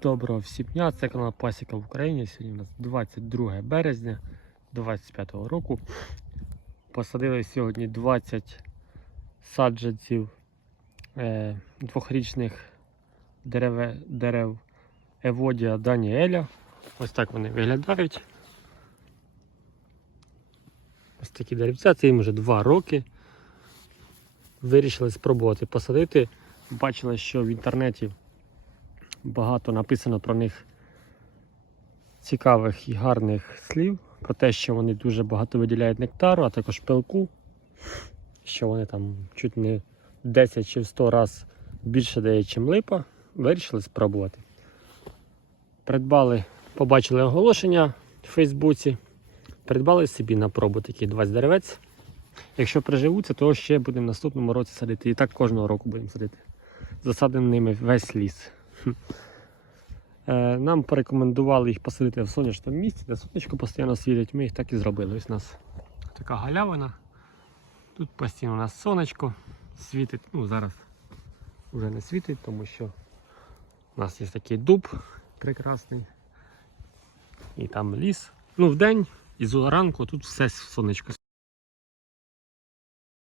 Доброго всім дня, це канал Пасіка в Україні. Сьогодні у нас 22 березня 25 року. Посадили сьогодні 20 саджанців е, двохрічних дерев, дерев Еводія Даніеля. Ось так вони виглядають. Ось такі деревця, це їм вже 2 роки. Вирішили спробувати посадити. Бачили, що в інтернеті багато написано про них цікавих і гарних слів, про те, що вони дуже багато виділяють нектару, а також пилку, що вони там чуть не 10 чи в 100 разів більше дають, ніж липа. Вирішили спробувати. Придбали, побачили оголошення в Фейсбуці. Придбали собі на пробу такі 20 деревець. Якщо приживуться, то ще будемо в наступному році садити. І так кожного року будемо садити. Засадимо ними весь ліс. Е, Нам порекомендували їх посадити в сонячному місці, де сонечко постійно світить. Ми їх так і зробили. Ось у нас така галявина. Тут постійно у нас сонечко світить. Ну, зараз вже не світить, тому що у нас є такий дуб прекрасний. І там ліс. Ну, день і з ранку тут все сонечко